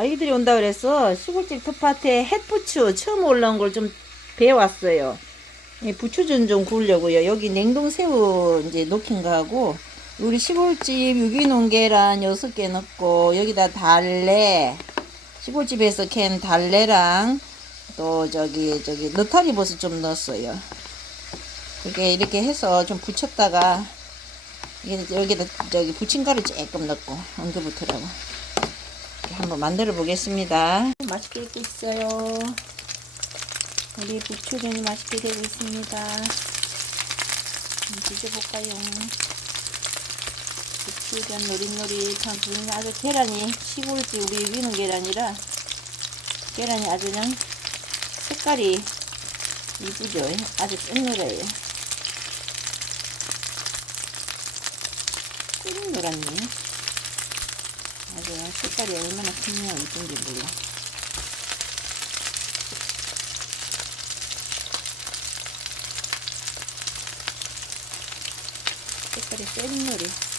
아이들이 온다 그래서 시골집 텃밭에 햇부추 처음 올라온 걸 좀 배워왔어요. 부추전 좀 구우려고요. 여기 냉동새우 이제 녹인 거 하고, 우리 시골집 유기농 계란 6개 넣고, 여기다 달래, 시골집에서 캔 달래랑, 또 저기 느타리 버섯 좀 넣었어요. 이렇게 해서 좀 부쳤다가, 여기다 부침가루 조금 넣고, 엉겨붙으라고. 한번 만들어 보겠습니다. 맛있게 익고 있어요. 우리 부추전이 맛있게 되고 있습니다. 드셔볼까요? 부추전 노릿노릿한 부분, 아주 계란이 시골집 우리 유기농 계란이라 계란이 아주 그냥 색깔이 이쁘죠? 아주 찐노래요. 찐노랗네. 아주 색깔이 얼마나 크냐 이쁜지 몰라. 색깔이 鮮노리.